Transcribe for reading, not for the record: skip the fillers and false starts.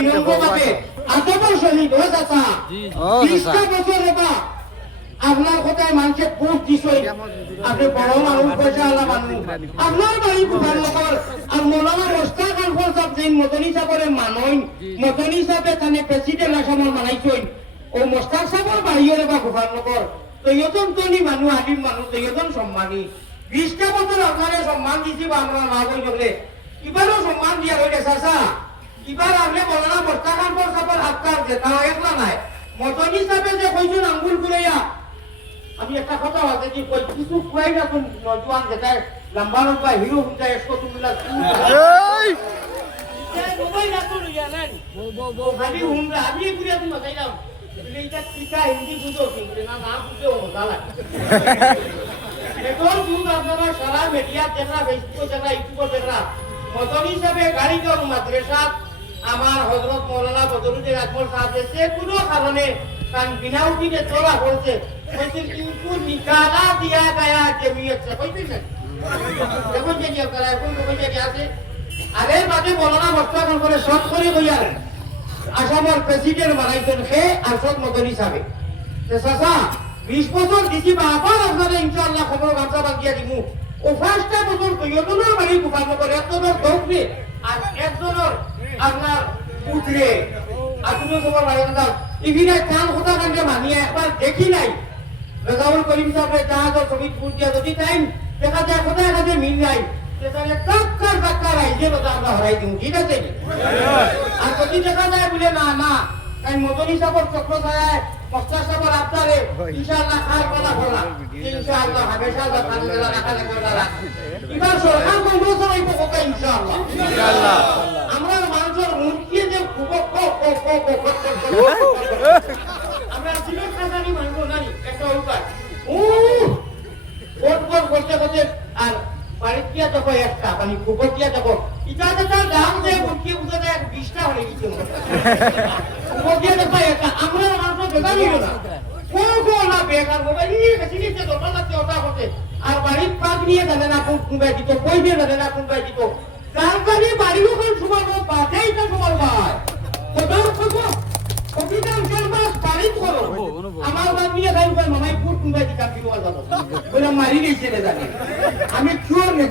বিলম্বভাবে আজও শহীদ হয়ে যাতা 20টা বছর এবার আপনার কথায় মানুষের খুব দিছই আপনি বড় মানুষ পয়সা আলা মানুষ আপনার বাড়ি কুফার লোকর আর মৌলানা রস্তা কনফারেন্স অফ দিন মদনী সাহেবের মানই মদনী সাহেবে তানে প্রেসিডেন্ট আসামর মানাইছই ও মোস্তাক সাহেবের বাড়িও বা কুফার লোকর তৈয়জন তনি মানুষ হাজির মানুষ তৈয়জন সম্মানী 20টা বছর আপনারে সম্মান দিছি বা আমরা মা বই বলে এবারও সম্মান দিয়া হইলে চাচা এবার আপনি মৌলানা মোস্তাক কনফারেন্স সাহেবের হাতকার যে তা একলা নাই মদনী সাহেবে যে কইছেন আঙ্গুল ঘুরাইয়া আমি একটা কথা আছে যে কিছু খুয়াই না কোন নজওয়ান যেটা লম্বা লম্বা হিরো হুন্ডা 100 মিলা এই মোবাইল না তো লইয়া নেন খালি হুন্ডা আমি ঘুরে তুমি বাজাইলাম এইটা টিকা হিন্দি বুঝো কিন্তু না বুঝো মজা লাগে এখন দুধ আপনারা সারা মিডিয়া দেখা ফেসবুক দেখা ইউটিউব দেখা মদনী হিসাবে গাড়ি কর মাদ্রাসা আমার হযরত মাওলানা বদরুদ্দিন আজমল সাহেব যে কোনো কারণে কান বিনা উঠিতে চলা করছে কইছেন কিন্তু নিকালা দিয়া গায়া জমিয়ত से কইছেন এখন যে নিয়ম করা এখন তো কইছে আছে আরে বাদে মাওলানা মোস্তাক করে শর্ট করে কইয়া আসামের প্রেসিডেন্ট বানাইছেন হে আরশদ মদনী সাহেব তে চাচা 20 বছর দিছি বাবা আপনারা ইনশাআল্লাহ খবর গামছা বাগিয়া দিমু ও ফার্স্টটা বছর কইয়তনের বাড়ি গুফার করে একজনের দৌড়ে আর একজনের আপনার পুত্রে আপনিও তোমার বাড়িটা ইভিনে কান কথা কানকে মানিয়ে একবার দেখি নাই রেজাউল করিম সাহেবের জাহাজের শ্রমিক পুরতিয়া যদি টাইম দেখা যায় কোথায় কাছে মিল নাই সেখানে টাক্কার আইজে কথা আমরা হরাই দিই ঠিক আছে আর যদি দেখা যায় বলে না না কারণ মদনী সাহেবের চক্র ছায় মোস্তাক সাহেবের আপনারে ইনশাআল্লাহ খার কথা বলা ইনশাআল্লাহ হামেশা জাকাত দেলা রাখা লাগবে এবার সরকার কংগ্রেস হইব কথা ইনশাআল্লাহ আমরা মানুষের মুখে যে খুব আমরা সিলেট খাজানি মানব নাই একটা উপায় কোট করতে করতে আর পারিকিয়া দেখো একটা মানে কুকুরকিয়া দেখো এটা যেটা দাম যে মুখে উঠে দেয় 20টা হয়ে গেছে কুকুরকিয়া দেখো একটা আমরা মানুষ বেকার হইল না কোন না বেকার মোবাইল নিয়ে গেছি নিচে দোকান লাগতে ওটা হতে আর বাড়ির পাক নিয়ে জানে না কোন কুবাই দিত কই দিয়ে জানে না কোন বাই দিত যার কাছে বাড়িও কোন সময় বাদেই তো সময় পায় খবর খবর অভিযান চলবে বাড়িত করো আমার বাদ নিয়ে যাই ভাই মামাই পুট কুবাই দিতা কি বলা যাবে ওরা মারি গেছে রে জানি আমি চোর নেই